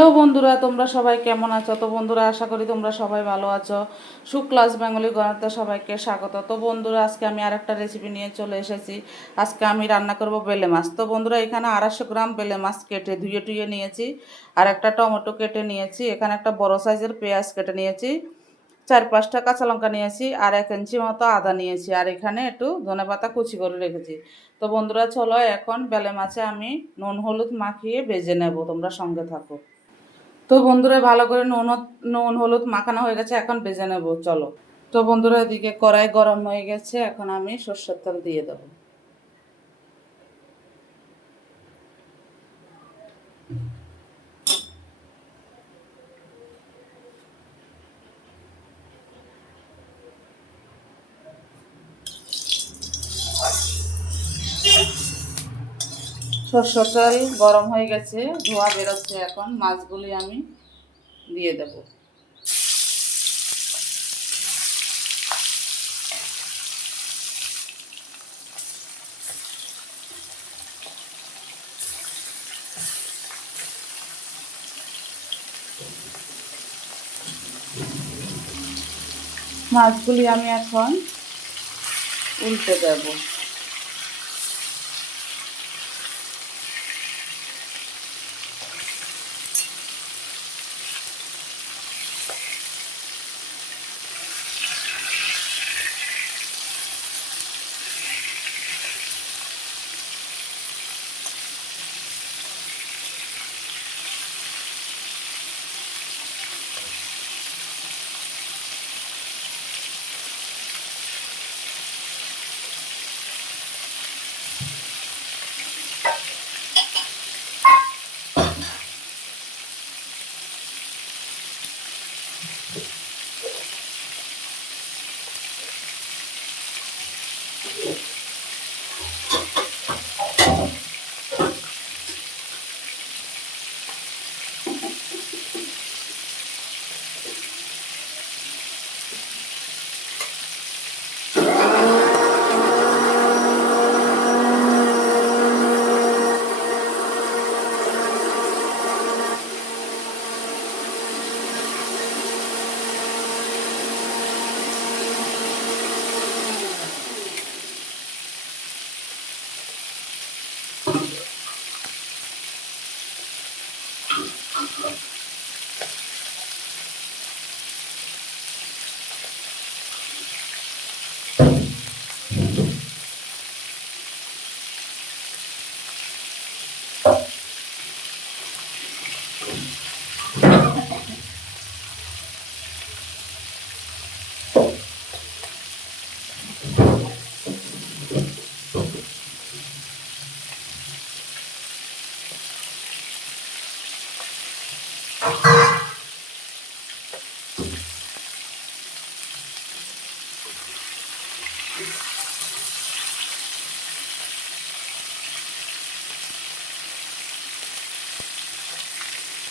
Hello বন্ধুরা, তোমরা সবাই কেমন আছো? তো বন্ধুরা, আশা করি তোমরা সবাই ভালো আছো। সুক্লাস বেঙ্গলি গণাতে সবাইকে স্বাগত। তো বন্ধুরা, আজকে আমি আরেকটা রেসিপি নিয়ে চলে এসেছি। আজকে আমি রান্না করব বেলে মাছ। তো বন্ধুরা, এখানে আড়াইশো গ্রাম বেলে মাছ কেটে ধুয়ে টুয়ে নিয়েছি। আর একটা টমেটো কেটে নিয়েছি। এখানে একটা বড় সাইজের পেঁয়াজ কেটে নিয়েছি। চার পাঁচটা কাঁচা লঙ্কা নিয়েছি। আর এক ইঞ্চি মতো আদা নিয়েছি। আর এখানে একটু ধনে পাতা কুচি করে রেখেছি। তো বন্ধুরা, চলো এখন বেলে মাছে আমি নুন হলুদ মাখিয়ে ভেজে নেব। তোমরা সঙ্গে থাকো। তো বন্ধুরা, ভালো করে নুন নুন, হলুদ মাখানো হয়ে গেছে, এখন ভেজে নেব, চলো। তো বন্ধুরা, এদিকে কড়াই গরম হয়ে গেছে, এখন আমি সর্ষের তেল দিয়ে দেবো। সর্ষের তেল গরম হয়ে গেছে, ধোয়া বেরোচ্ছে এখন, মাছগুলি আমি দিয়ে দেব। মাছগুলি আমি এখন উল্টে দেবো। you.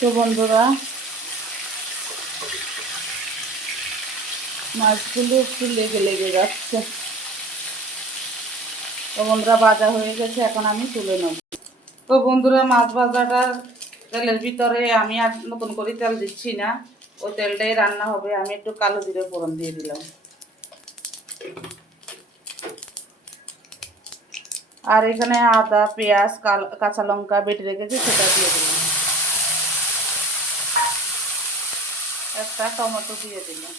তো বন্ধুরা, মাছগুলো একটু লেগে লেগে যাচ্ছে। তো বন্ধুরা, ভাজা হয়ে গেছে, এখন আমি তুলে নেব। তো বন্ধুরা, মাছ ভাজাটা তেলের ভিতরে আমি আর নতুন করে তেল দিচ্ছি না। ওই তেলটাই রান্না হবে, আমি একটু কালো জিরে ফোড়ন দিয়ে দিলাম। আর এখানে আদা, পেঁয়াজ কাঁচা লঙ্কা বেটে রেখেছি, সেটা দিয়ে দিলাম একটা টমেটো দিয়ে দিলাম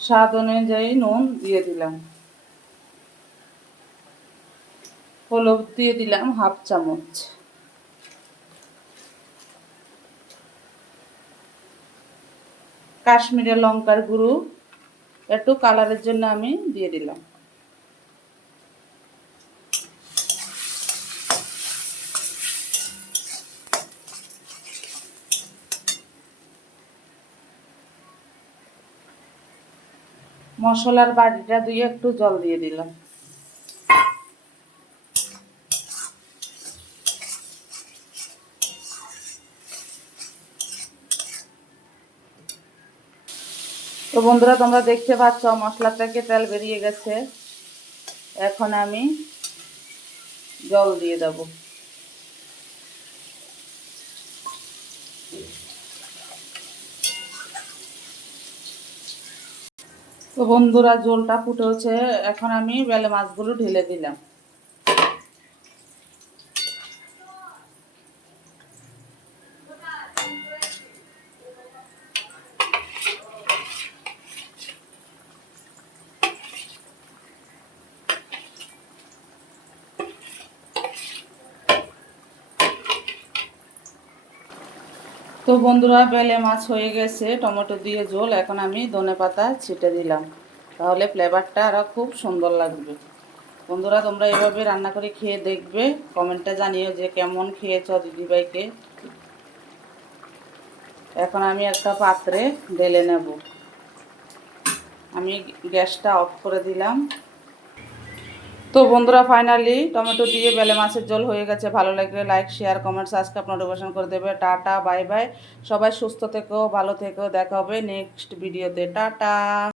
স্বাদ অনুযায়ী নুন দিয়ে দিলাম। হলুদ দিয়ে দিলাম হাফ চামচ। কাশ্মীরি লঙ্কার গুঁড়ো একটু কালারের জন্য আমি দিয়ে দিলাম। মশলার বাড়িটা দিয়ে একটু জল দিয়ে দিলাম। তো বন্ধুরা, তোমরা দেখতে পাচ্ছ মশলা থেকে তেল বেরিয়ে গেছে। এখন আমি জল দিয়ে দেবো। তো বন্ধুরা জলটা ফুটেছে এখন আমি বেলে মাছগুলো ঢেলে দিলাম। তো বন্ধুরা, বেলে মাছ হয়ে গেছে, টমেটো দিয়ে ঝোল। এখন আমি ধনে পাতা ছিটে দিলাম। তাহলে ফ্লেভারটা আরও খুব সুন্দর লাগবে। বন্ধুরা, তোমরা এভাবে রান্না করে খেয়ে দেখবে। কমেন্টে জানিও যে কেমন খেয়েছ দিদিভাইকে। এখন আমি একটা পাত্রে ঢেলে নেব। আমি গ্যাসটা অফ করে দিলাম। তো বন্ধুরা ফাইনালি টমেটো দিয়ে বেলে মাছের জল হয়ে গেছে। ভালো লাগলে like share comment subscribe notification করে দেবে। টাটা বাই বাই সবাই সুস্থ থেকো, ভালো থেকো। দেখা হবে নেক্সট ভিডিওতে টাটা।